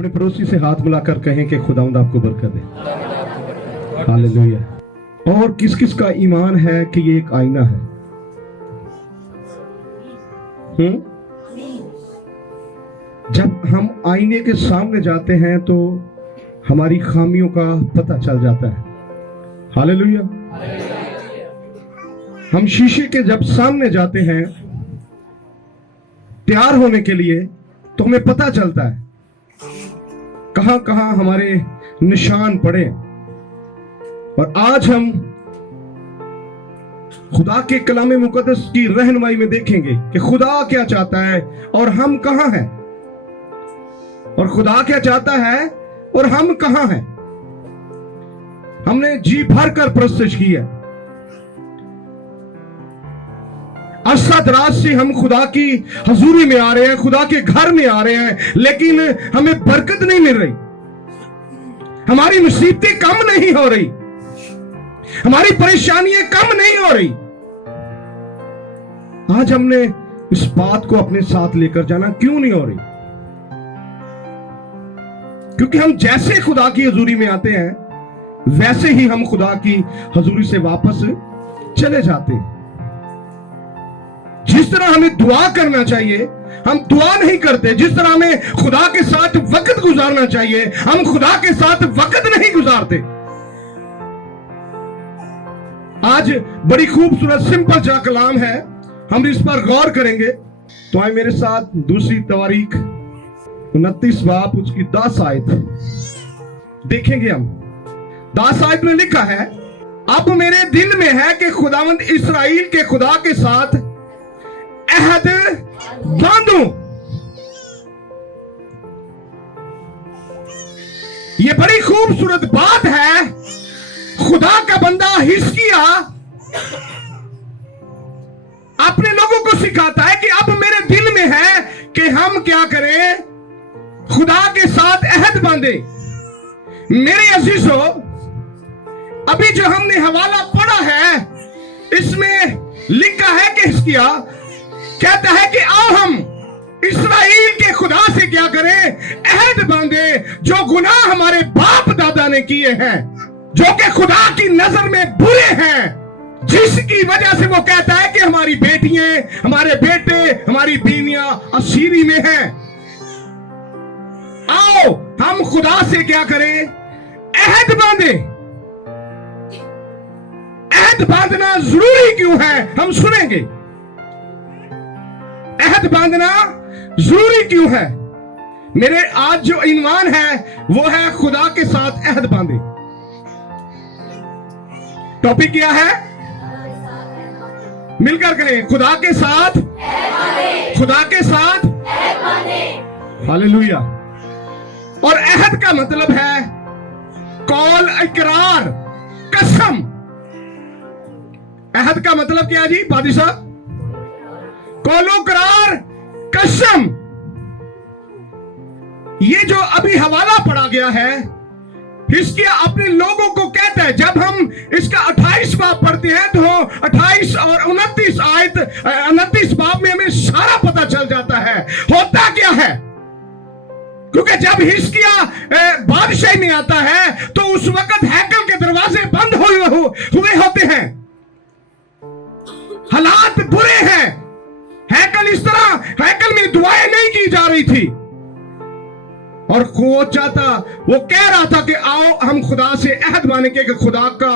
अपने पड़ोसी से हाथ मिलाकर कहें कि खुदावंद आपको बरकत दे। हालेलुया। और किस किस का ईमान है कि ये एक आईना है? जब हम आईने के सामने जाते हैं तो हमारी खामियों का पता चल जाता है। हालेलुया। हम शीशे के जब सामने जाते हैं तैयार होने के लिए तो हमें पता चलता है कहां कहां हमारे निशान पड़े। और आज हम खुदा के कलाम मुकद्दस की रहनुमाई में देखेंगे कि खुदा क्या चाहता है और हम कहां हैं, और खुदा क्या चाहता है और हम कहां हैं। हमने जी भर कर प्रस्तुत की है। अरसा दराज से हम खुदा की हजूरी में आ रहे हैं, खुदा के घर में आ रहे हैं, लेकिन हमें बरकत नहीं मिल रही। हमारी मुसीबतें कम नहीं हो रही, हमारी परेशानियां कम नहीं हो रही। आज हमने इस बात को अपने साथ लेकर जाना क्यों नहीं हो रही? क्योंकि हम जैसे खुदा की हजूरी में आते हैं वैसे ही हम खुदा की हजूरी से वापस चले जाते हैं। जिस तरह हमें दुआ करना चाहिए हम दुआ नहीं करते, जिस तरह हमें खुदा के साथ वक्त गुजारना चाहिए हम खुदा के साथ वक्त नहीं गुजारते। आज बड़ी खूबसूरत सिंपल सा कलाम है, हम इस पर गौर करेंगे। तो आए मेरे साथ दूसरी तवारीख 29 बाब उसकी 10 आयत देखेंगे। हम 10 आयत में लिखा है, अब मेरे दिल में है कि खुदावंद इस्राएल के खुदा के साथ अहद बांधूं। ये बड़ी खूबसूरत बात है। खुदा का बंदा हिजकिय्याह अपने लोगों को सिखाता है कि अब मेरे दिल में है कि हम क्या करें, खुदा के साथ अहद बांधे। मेरे अजीजों, अभी जो हमने हवाला पढ़ा है इसमें लिखा है कि हिजकिय्याह कहता है कि आओ हम इस्राएल के खुदा से क्या करें, अहद बांधे, जो गुनाह हमारे बाप दादा ने किए हैं, जो कि खुदा की नजर में बुरे हैं, जिसकी वजह से वो कहता है कि हमारी बेटियां, हमारे बेटे, हमारी बीवियां असीरी में हैं। आओ हम खुदा से क्या करें, अहद बांधे। अहद बांधना जरूरी क्यों है हम सुनेंगे। अहद बांधना जरूरी क्यों है? मेरे आज जो ईमान है वो है खुदा के साथ अहद बांधे। टॉपिक क्या है? मिलकर कहें, खुदा के साथ, खुदा के साथ। हालेलुया। और अहद का मतलब है कौल, इकरार, कसम। अहद का मतलब क्या जी पादी साहब? कौलो, करार, कसम। ये जो अभी हवाला पढ़ा गया है, हिजकिय्याह अपने लोगों को कहता है, जब हम इसका 28 बाब पढ़ते हैं तो 28 और 29 आयत 29 बाब में हमें सारा पता चल जाता है होता क्या है। क्योंकि जब हिजकिय्याह बादशाही में आता है तो उस वक्त हैकल के दरवाजे बंद हुए होते हैं, हालात बुरे हैं। हैकल में दुआएं नहीं की जा रही थी, और वो कह रहा था कि आओ हम खुदा से अहद बांधे के खुदा का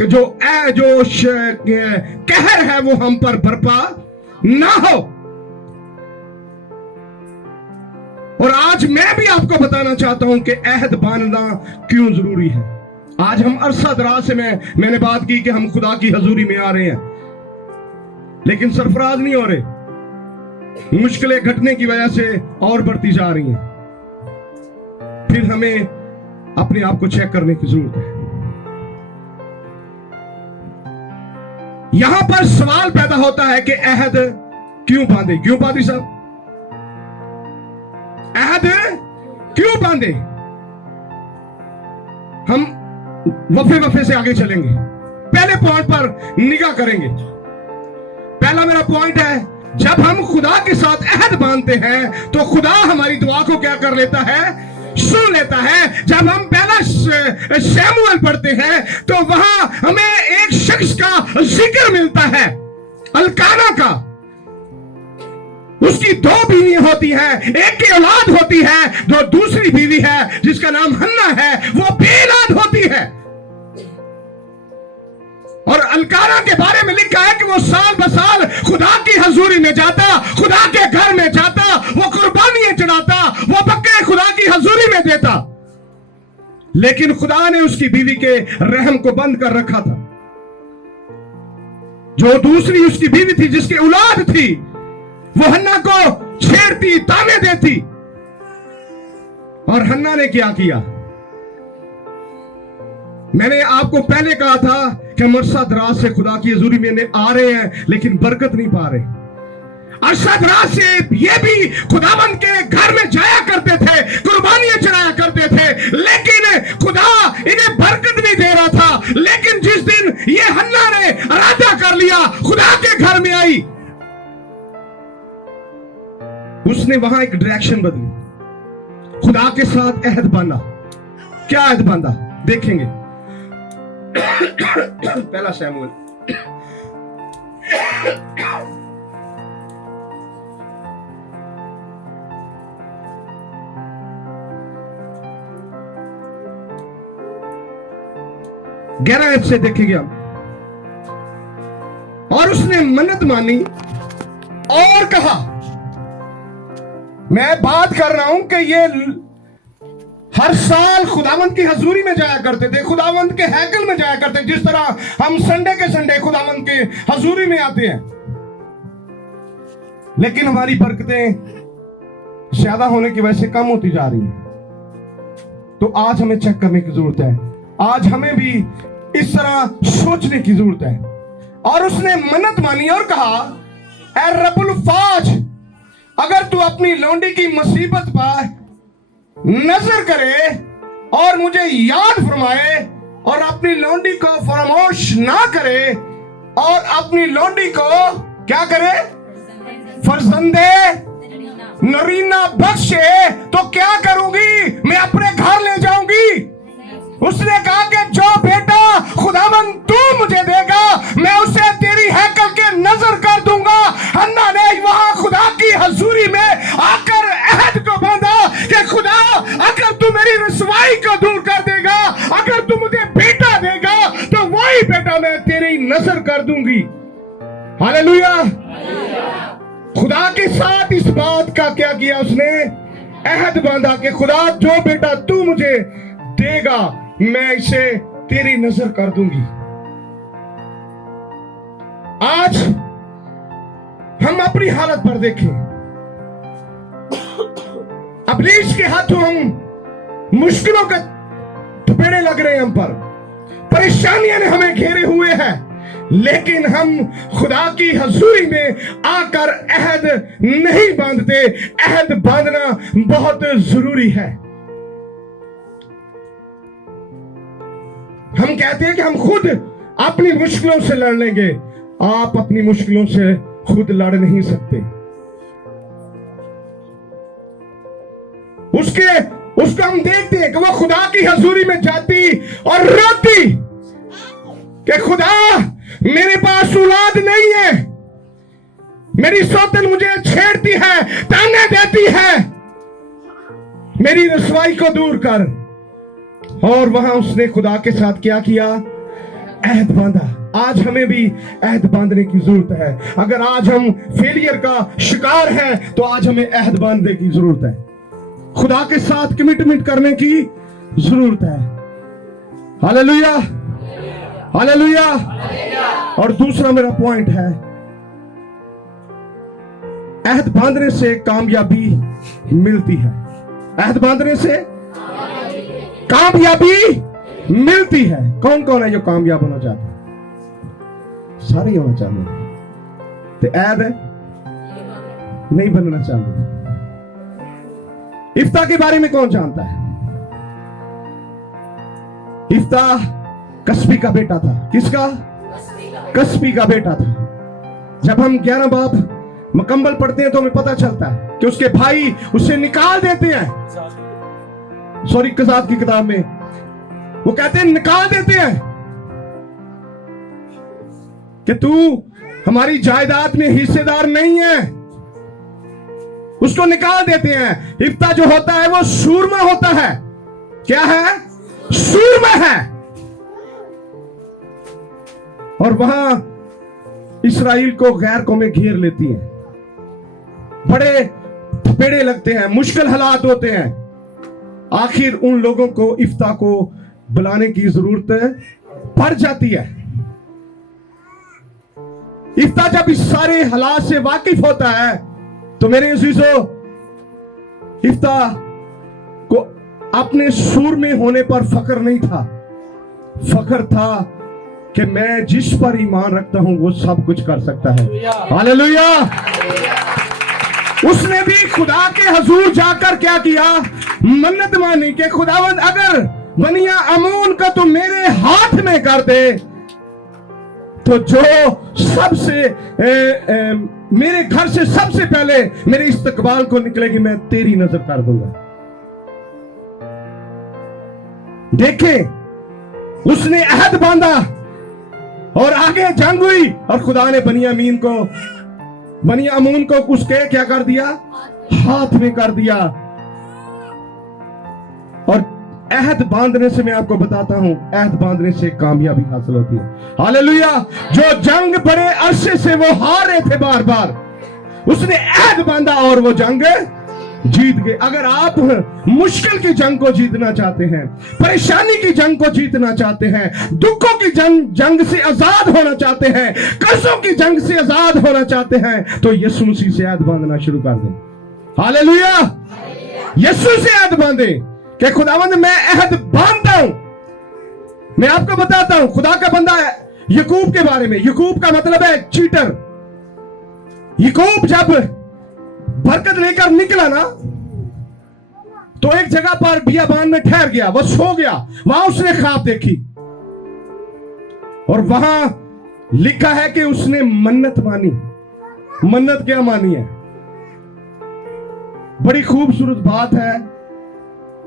जो कहर है वो हम पर बरपा ना हो। और आज मैं भी आपको बताना चाहता हूं कि अहद बांधना क्यों जरूरी है। आज हम अरसा दराज से मैंने बात की कि हम खुदा की हजूरी में आ रहे हैं, लेकिन सरफराज नहीं हो रहे। मुश्किलें घटने की वजह से और बढ़ती जा रही हैं। फिर हमें अपने आप को चेक करने की जरूरत है। यहां पर सवाल पैदा होता है कि अहद क्यों बांधे? क्यों बांधे साहब? अहद क्यों बांधे? हम वफे से आगे चलेंगे। पहले पॉइंट पर निगाह करेंगे। पहला मेरा पॉइंट है, जब हम खुदा के साथ अहद बांधते हैं तो खुदा हमारी दुआ को क्या कर लेता है, सुन लेता है। जब हम पहला शमूएल पढ़ते हैं तो वहां हमें एक शख्स का जिक्र मिलता है, अल्काना का। उसकी 2 बीवी होती है, एक की औलाद होती है, जो दूसरी बीवी है जिसका नाम हन्ना है, वो बेऔलाद होती है। और अल्काना के बारे में लिखा है कि वो साल बसाल खुदा की हजूरी में जाता, खुदा के घर में जाता, वो कुर्बानियां चढ़ाता, वो बकरे खुदा की हजूरी में देता। लेकिन खुदा ने उसकी बीवी के रहम को बंद कर रखा था। जो दूसरी उसकी बीवी थी, जिसकी औलाद थी, वो हन्ना को छेड़ती, ताने देती। और हन्ना ने क्या किया? मैंने आपको पहले कहा था कि हम अरसा दराज से खुदा की हजूरी में आ रहे हैं, लेकिन बरकत नहीं पा रहे। अरसा दराज से ये भी खुदावंद के घर में जाया करते थे, कुर्बानियां चढ़ाया करते थे, लेकिन खुदा इन्हें बरकत नहीं दे रहा था। लेकिन जिस दिन ये हन्ना ने इरादा कर लिया, खुदा के घर में आई, उसने वहां एक डायरेक्शन बदली, खुदा के साथ अहद बांधा। क्या अहद बांधा देखेंगे। पहला शमूएल ग्यारह से देखेंगे हम। और उसने मन्नत मानी और कहा, मैं बात कर रहा हूं कि ये हर साल खुदावंद की हजूरी में जाया करते थे, खुदावंद के हैकल में जाया करते, जिस तरह हम संडे के संडे खुदावंद के हजूरी में आते हैं। लेकिन हमारी बरकतें ज्यादा होने की वजह से कम होती जा रही है। तो आज हमें चेक करने की जरूरत है, आज हमें भी इस तरह सोचने की जरूरत है। और उसने मन्नत मानी और कहा, ए रब्बुल फाज, अगर तू अपनी लौंडी की मुसीबत पर नजर करे और मुझे याद फरमाए और अपनी लौंडी को फरामोश ना करे और अपनी लौंडी को क्या करे, फरजंदे नरीना बख्शे, तो क्या करूंगी, मैं अपने घर ले जाऊंगी। उसने कहा कि जो बेटा खुदावंद तू मुझे देगा, मैं उसे तेरी हैकल के नजर कर दूंगा। हन्ना ने वहां खुदा की हजूरी में आकर अहद को बांधा कि खुदा, अगर तू मेरी रसवाई को दूर कर देगा, अगर तू मुझे बेटा देगा, तो वही बेटा मैं तेरी नजर कर दूंगी। हालेलुया। खुदा के साथ इस बात का क्या किया, उसने अहद बांधा कि खुदा, जो बेटा तू मुझे देगा, मैं इसे तेरी नजर कर दूंगी। आज हम अपनी हालत पर देखें, इब्लीस के हाथों हम मुश्किलों के थपेड़े लग रहे हैं, हम पर परेशानियां ने हमें घेरे हुए हैं, लेकिन हम खुदा की हजूरी में आकर अहद नहीं बांधते। अहद बांधना बहुत जरूरी है। हम कहते हैं कि हम खुद अपनी मुश्किलों से लड़ लेंगे। आप अपनी मुश्किलों से खुद लड़ नहीं सकते। उसको हम देखते हैं कि वो खुदा की हजूरी में जाती और रोती कि खुदा, मेरे पास औलाद नहीं है, मेरी सौतन मुझे छेड़ती है, ताने देती है, मेरी रसवाई को दूर कर। और वहां उसने खुदा के साथ क्या किया, अहद बांधा। आज हमें भी अहद बांधने की जरूरत है। अगर आज हम फेलियर का शिकार हैं, तो आज हमें अहद बांधने की जरूरत है, खुदा के साथ कमिटमेंट करने की जरूरत है। Hallelujah, hallelujah. और दूसरा मेरा पॉइंट है, अहद बांधने से कामयाबी मिलती है। अहद बांधने से कामयाबी मिलती है। कौन कौन है जो कामयाब होना चाहता है? सारे होना चाहते हैं। तो अहद नहीं बनना चाहते। इफ्ता के बारे में कौन जानता है? इफ्ता कसबी का बेटा था। किसका? कसबी का बेटा था। जब हम 11 बाब मुकम्मल पढ़ते हैं तो हमें पता चलता है कि उसके भाई उसे निकाल देते हैं। सॉरी कसाद की किताब में, वो कहते हैं, निकाल देते हैं कि तू हमारी जायदाद में हिस्सेदार नहीं है, उसको निकाल देते हैं। इफ्ता जो होता है वो सूरमा होता है। क्या है? सूरमा है। और वहां इस्राएल को गैर कौमें घेर लेती हैं, बड़े थपेड़े लगते हैं, मुश्किल हालात होते हैं। आखिर उन लोगों को इफ्ता को बुलाने की जरूरत पड़ जाती है। इफ्ता जब इस सारे हालात से वाकिफ होता है तो मेरे अजीजों, इफ्ता को अपने सूर में होने पर फख्र नहीं था। फख्र था कि मैं जिस पर ईमान रखता हूं वो सब कुछ कर सकता है। हालेलुया। उसने भी खुदा के हजूर जाकर क्या किया? मन्नत मानी कि खुदावंद अगर बनिया अमून का तो मेरे हाथ में कर दे, तो जो सबसे मेरे घर से सबसे पहले मेरे इस्तकबाल को निकलेगी, मैं तेरी नजर कर दूंगा। देखें, उसने अहद बांधा और आगे जंग हुई और खुदा ने बनियामीन को, बनियामून को उसके क्या कर दिया? हाथ में कर दिया। और अहद बांधने से, मैं आपको बताता हूं, अहद बांधने से कामयाबी हासिल होती है। हालेलुया। जो जंग बड़े अरसे से वो हार रहे थे बार बार, उसने अहद बांधा और वो जंग जीत गए। अगर आप मुश्किल की जंग को जीतना चाहते हैं, परेशानी की जंग को जीतना चाहते हैं, दुखों की जंग से आजाद होना चाहते हैं, कर्जों की जंग से आजाद होना चाहते हैं, तो यीशु मसीह से अहद बांधना शुरू कर दें। हालेलुया। यीशु से अहद बांधे कि खुदावंद मैं अहद बांधता हूं। मैं आपको बताता हूं खुदा का बंदा है यकूब के बारे में। यकूब का मतलब है चीटर। यकूब जब बरकत लेकर निकला ना, तो एक जगह पर बियाबान में ठहर गया, वो सो गया। वहां उसने ख्वाब देखी और वहां लिखा है कि उसने मन्नत मानी। मन्नत क्या मानी है? बड़ी खूबसूरत बात है,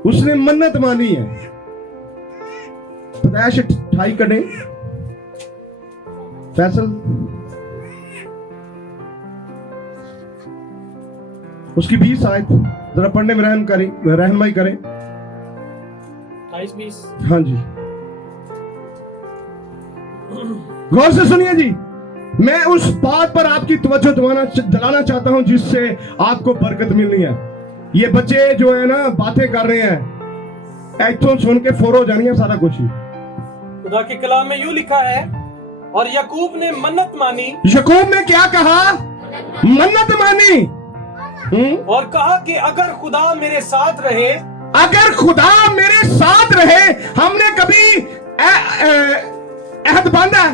उसने मन्नत मानी है। पैदाइश 28 करें फैसल, उसकी 20 आयत जरा पढ़ने में रहनुमाई करें। 28-20। हाँ जी, गौर से सुनिए जी। मैं उस बात पर आपकी तवज्जो दिलाना चाहता हूं जिससे आपको बरकत मिलनी है। ये बच्चे जो है ना बातें कर रहे हैं, ऐथों सुन के फोर हो जानी है सारा कुछ ही। खुदा के कलाम में यूं लिखा है, और याकूब ने मन्नत मानी। याकूब ने क्या कहा? मन्नत मानी। और कहा कि अगर खुदा मेरे साथ रहे, अगर खुदा मेरे साथ रहे। हमने कभी अहद बांधा,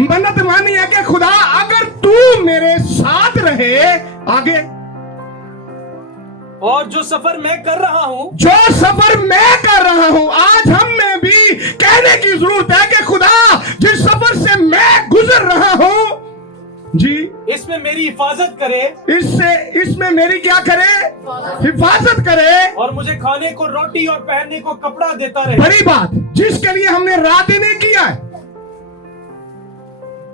मन्नत मानी है कि खुदा अगर तू मेरे साथ रहे। आगे, और जो सफर मैं कर रहा हूं, जो सफर मैं कर रहा हूं, आज हम में भी कहने की जरूरत है कि खुदा जिस सफर से मैं गुजर रहा हूं जी, इसमें मेरी हिफाजत करे। इसमें मेरी क्या करे? हिफाजत करे। और मुझे खाने को रोटी और पहनने को कपड़ा देता रहे। बड़ी बात, जिसके लिए हमने रात ही नहीं किया है,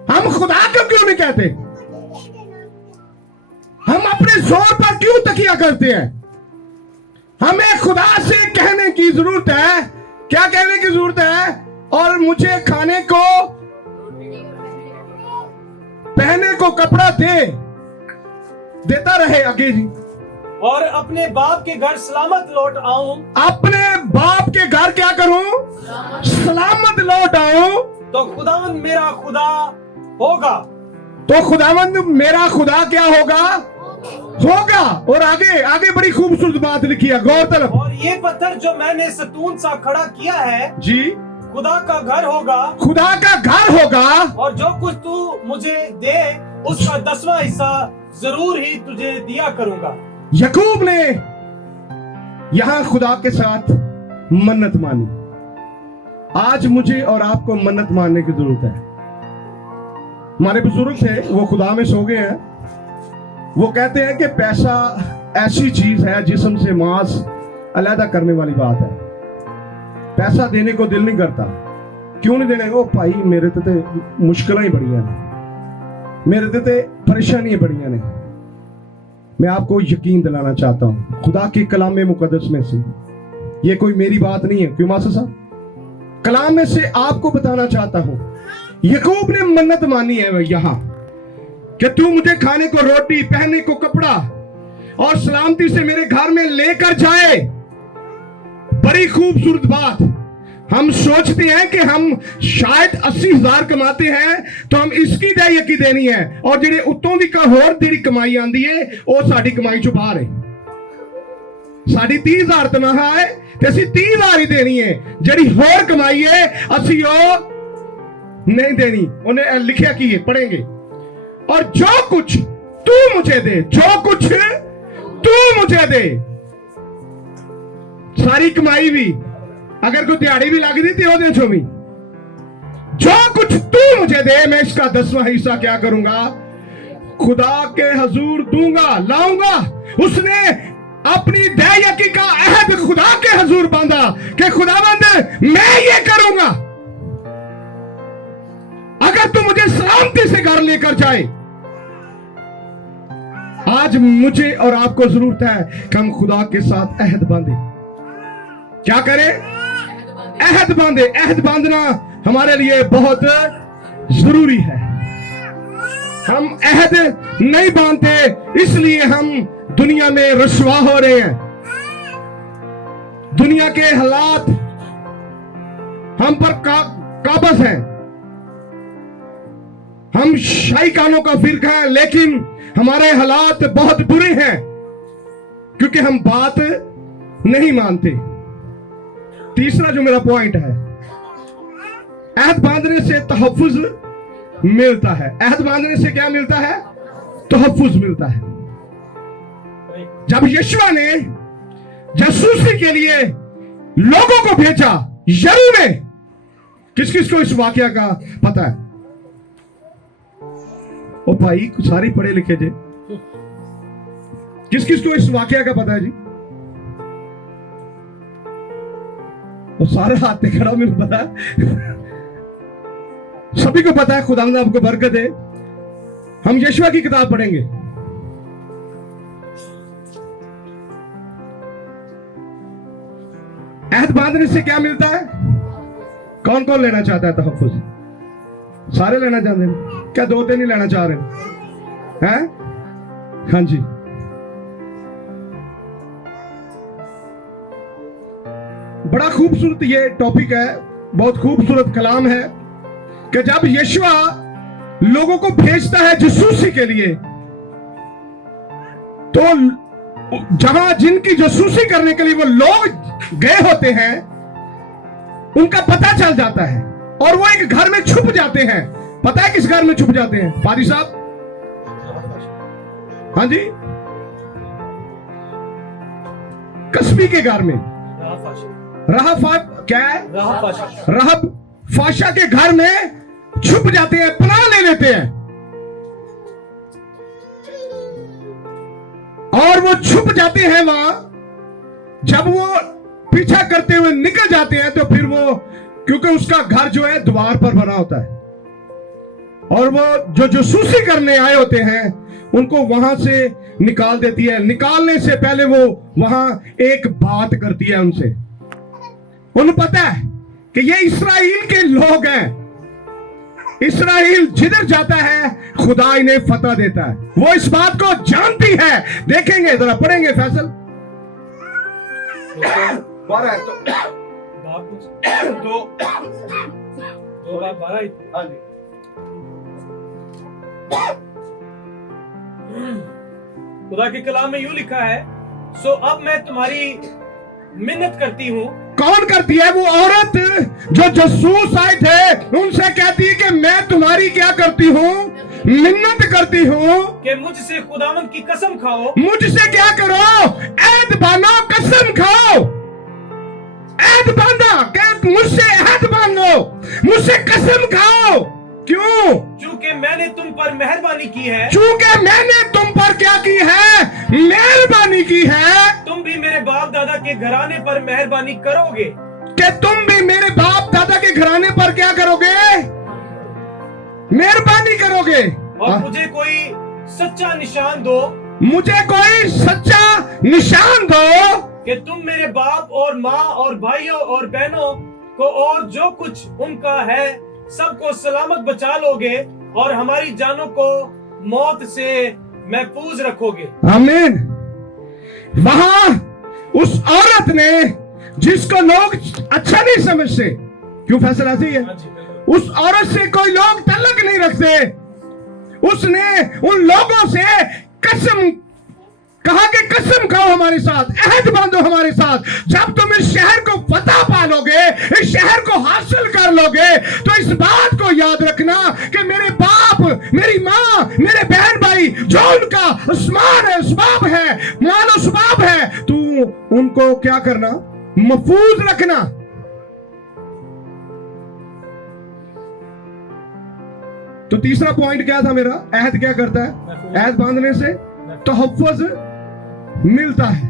हम खुदा को क्यों नहीं कहते? हम अपने जोर पर क्यों तकिया करते हैं? हमें खुदा से कहने की जरूरत है। क्या कहने की जरूरत है? और मुझे खाने को, पहने को कपड़ा देता रहे। आगे जी, और अपने बाप के घर सलामत लौट आऊं। अपने बाप के घर क्या करूं? सलामत लौट आऊं। तो खुदावंद मेरा खुदा होगा। तो खुदावंद मेरा खुदा क्या होगा? होगा। और आगे बड़ी खूबसूरत बात लिखी है, गौर तलब। और ये पत्थर जो मैंने सतून सा खड़ा किया है जी, खुदा का घर होगा। खुदा का घर होगा। और जो कुछ तू मुझे दे उसका 10वां हिस्सा जरूर ही तुझे दिया करूंगा। याकूब ने यहां खुदा के साथ मन्नत मानी। आज मुझे और आपको मन्नत मानने की जरूरत है। हमारे बुजुर्ग थे, वो खुदा में सो गए हैं। वो कहते हैं कि पैसा ऐसी चीज है जिस्म से मांस अलहदा करने वाली बात है। पैसा देने को दिल नहीं करता, क्यों नहीं देने? ओ भाई मेरे ते मुश्किलें ही बड़ियां ने, मेरे ते परेशानियां बड़ियां ने। मैं आपको यकीन दिलाना चाहता हूं खुदा के कलाम मुकद्दस में से, ये कोई मेरी बात नहीं है, क्यों मास्टर साहब, कलाम में से आपको बताना चाहता हूं। याकूब ने मन्नत मानी है यहां कि तू मुझे खाने को रोटी, पहनने को कपड़ा और सलामती से मेरे घर में लेकर जाए। बड़ी खूबसूरत बात। हम सोचते हैं कि हम शायद 80,000 कमाते हैं तो हम इसकी दयाकी देनी है, और जेडे उत्तों दी होर दी कमाई आंदी है वो साडी कमाई चों बाहर है। साडी 30,000 तनखा है ते असीं 30,000 ही देनी है, जेडी होर कमाई है असीं ओ नहीं देनी। उन्हें लिखा की है, पढ़ेंगे। और जो कुछ तू मुझे दे, जो कुछ तू मुझे दे, सारी कमाई भी अगर कोई दिहाड़ी भी लग दी तो ओदे चों भी, जो कुछ तू मुझे दे मैं इसका 10वां हिस्सा क्या करूंगा? खुदा के हजूर दूंगा, लाऊंगा। उसने अपनी दयाकी का अहद खुदा के हजूर बांधा कि खुदावंद मैं ये करूंगा अगर तू मुझे सलामती से घर लेकर जाए। आज मुझे और आपको जरूरत है कि हम खुदा के साथ अहद बांधे। क्या करें? अहद बांधे। अहद बांधना हमारे लिए बहुत जरूरी है। हम अहद नहीं बांधते, इसलिए हम दुनिया में रुसवा हो रहे हैं। दुनिया के हालात हम पर काबज हैं। हम शाइकानों का फिरका है, लेकिन हमारे हालात बहुत बुरे हैं क्योंकि हम बात नहीं मानते। तीसरा जो मेरा पॉइंट है, अहद बांधने से तहफ्फुज मिलता है। अहद बांधने से क्या मिलता है? तहफ्फुज मिलता है। जब यीशु ने जासूसी के लिए लोगों को भेजा यरू में, किस किस को इस वाकया का पता है? ओ भाई सारी पढ़े लिखे जे, किस किस को इस वाकया का पता है जी? वो सारे हाथ पे खड़ा, मेरे को पता है, सभी को पता है। खुदावंद आपको बरकत दे। हम यीशु की किताब पढ़ेंगे। अहद बांधने से क्या मिलता है? कौन कौन लेना चाहता है तहफ्फुज? सारे लेना चाहते हैं क्या? 2-3 ही लेना चाह रहे हैं? हाँ जी। बड़ा खूबसूरत ये टॉपिक है, बहुत खूबसूरत कलाम है कि जब यीशु लोगों को भेजता है जासूसी के लिए, तो जहां जिनकी जासूसी करने के लिए वो लोग गए होते हैं उनका पता चल जाता है और वो एक घर में छुप जाते हैं। पता है किस घर में छुप जाते हैं फादी साहब? हाँ जी, कसबी के घर में। क्या है? रहब फाशा के घर में छुप जाते हैं, पनाह ले लेते हैं। और वो छुप जाते हैं वहां। जब वो पीछा करते हुए निकल जाते हैं तो फिर वो, क्योंकि उसका घर जो है द्वार पर बना होता है, और वो जो जासूसी करने आए होते हैं उनको वहां से निकाल देती है। निकालने से पहले वो वहां एक बात करती है उनसे। उन्हें पता है कि ये इस्राएल के लोग हैं। इस्राएल जिधर जाता है खुदा इन्हें फतह देता है। वो इस बात को जानती है। देखेंगे, जरा पढ़ेंगे फैसल। खुदा के कलाम में यूं लिखा है, सो अब मैं तुम्हारी मिन्नत करती हूँ। कौन करती है? वो औरत जो जासूस आए थे उनसे कहती है कि मैं तुम्हारी क्या करती हूँ? मिन्नत करती हूँ कि मुझसे खुदावंद की कसम खाओ। मुझसे क्या करो? ऐद बांधो, कसम खाओ। ऐद बांधा, मुझसे ऐद बांधो, मुझसे कसम खाओ क्यों? क्योंकि मैंने तुम पर मेहरबानी की है। क्योंकि मैंने तुम पर क्या की है? मेहरबानी की है। तुम भी मेरे बाप दादा के घराने पर मेहरबानी करोगे। कि तुम भी मेरे बाप दादा के घराने पर क्या करोगे? मेहरबानी करोगे। और मुझे कोई सच्चा निशान दो, मुझे कोई सच्चा निशान दो कि तुम मेरे बाप और माँ और भाइयों और बहनों को और जो कुछ उनका है सबको सलामत बचा लोगे और हमारी जानों को मौत से महफूज रखोगे। आमीन। वहां उस औरत ने, जिसको लोग अच्छा नहीं समझते, क्यों फैसला ऐसे ही है, उस औरत से कोई लोग तल्लक नहीं रखते, उसने उन लोगों से कसम कहा कि कसम खाओ हमारे साथ, अहद बांधो हमारे साथ, जब तुम इस शहर को फतह पालोगे, इस शहर को हासिल कर लोगे, तो इस बात को याद रखना कि मेरे बाप, मेरी माँ, मेरे बहन भाई, जो उनका उस्मान है, उसबाब है, माल उसबाब है, तू उनको क्या करना? महफूज रखना। तो तीसरा पॉइंट क्या था मेरा? अहद क्या करता है? अहद बांधने से तहफ़्फ़ुज़ मिलता है।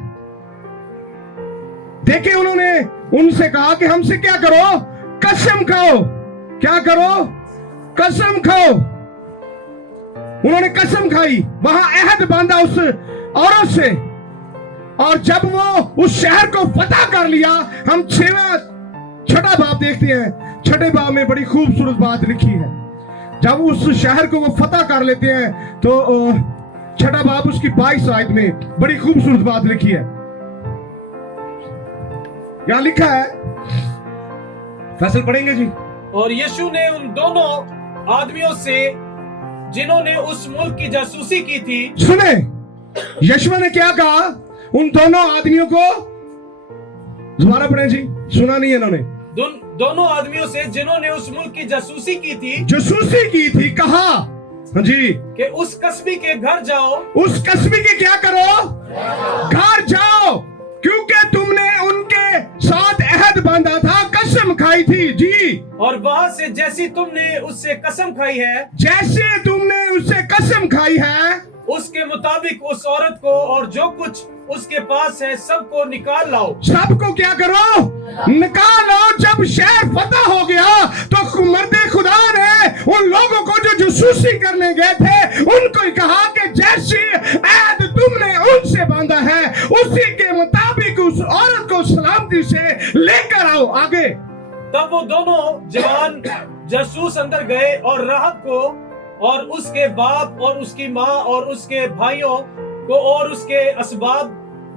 देखिए, उन्होंने उनसे कहा कि हमसे क्या करो? कसम खाओ। क्या करो? कसम खाओ। उन्होंने कसम खाई, वहां अहद बांधा उस औरत से, और जब वो उस शहर को फतह कर लिया, हम छठा बाब देखते हैं। छठे बाब में बड़ी खूबसूरत बात लिखी है। जब उस शहर को वो फतह कर लेते हैं तो छठा बाब उसकी 22 आयत में बड़ी खूबसूरत बात लिखी है। यहां लिखा है, फैसल पढ़ेंगे जी। और यीशु ने उन दोनों आदमियों से जिन्होंने उस मुल्क की जासूसी की थी, सुने, यीशु ने क्या कहा? उन दोनों आदमियों को दोबारा पढ़े जी, सुना नहीं है इन्होंने। दोनों आदमियों से जिन्होंने उस मुल्क की जासूसी की थी, कहा हाँ जी कि उस कस्बी के घर जाओ। उस कस्बी के क्या करो? घर जाओ, क्योंकि तुमने उनके साथ अहद बांधा था, कसम खाई थी जी। और वहां से जैसी तुमने उससे कसम खाई है, जैसे तुमने उससे कसम खाई है, उसके मुताबिक उस औरत को और जो कुछ उसके पास है सबको निकाल लाओ। सबको क्या करो? निकालो। जब शहर फतह हो गया तो मर्दे खुदा ने उन लोगों को जो जासूसी करने गए थे, उनको ही कहा कि जैसी ऐद तुमने उनसे बांधा है, उसी के मुताबिक उस औरत को सलामती से लेकर आओ। आगे। तब वो दोनों जवान जासूस अंदर गए और राहब को और उसके बाप और उसकी माँ और उसके भाइयों को और उसके असबाब,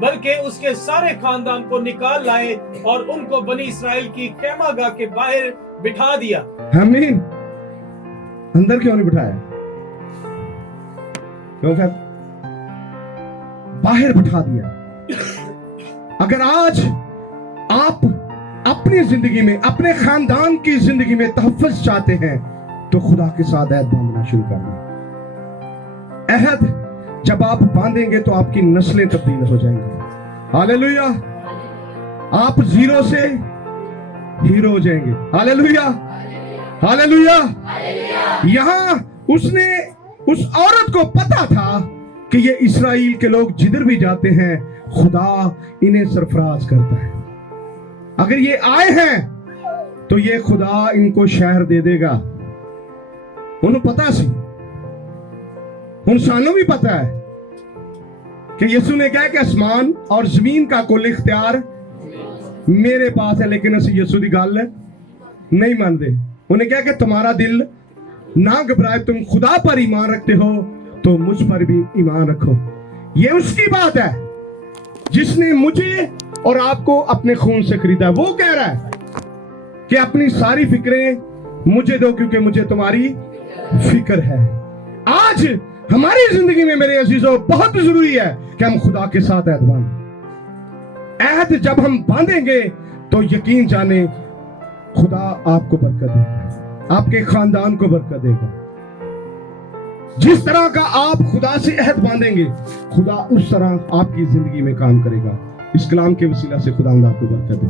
बल्कि उसके सारे खानदान को निकाल लाए और उनको बनी इस्राएल की खेमागाह के बाहर बिठा दिया। आमीन। अंदर क्यों नहीं बिठाया? क्यों? बाहर बिठा दिया। अगर आज आप अपनी जिंदगी में, अपने खानदान की जिंदगी में तहफ़्फ़ुज़ चाहते हैं, तो खुदा के साथ अहद बांधना शुरू कर दें। अहद जब आप बांधेंगे तो आपकी नस्लें तब्दील हो जाएंगी। हालेलुया। आप जीरो से हीरो हो जाएंगे। Hallelujah, hallelujah. यहां उसने, उस औरत को पता था कि ये इस्राएल के लोग जिधर भी जाते हैं खुदा इन्हें सरफराज करता है। अगर ये आए हैं तो ये खुदा इनको शहर दे देगा। उन्हें पता सी, उन सानों भी पता है कि यीशु ने कहा कि आसमान और जमीन का कुल इख्तियार मेरे पास है, लेकिन असं यीशु की गल नहीं मानते। उन्हें कहा कि तुम्हारा दिल ना घबराए, तुम खुदा पर ईमान रखते हो तो मुझ पर भी ईमान रखो। ये उसकी बात है जिसने मुझे और आपको अपने खून से खरीदा। वो कह रहा है कि अपनी सारी फिक्रें मुझे दो, क्योंकि मुझे तुम्हारी फिक्र है। आज हमारी जिंदगी में मेरे अजीजों बहुत जरूरी है कि हम खुदा के साथ अहद बांधें। अहद जब हम बांधेंगे तो यकीन जाने खुदा आपको बरकत देगा, आपके खानदान को बरकत देगा। जिस तरह का आप खुदा से अहद बांधेंगे, खुदा उस तरह आपकी जिंदगी में काम करेगा। इस कलाम के वसीला से खुदा आपको बरकत दे।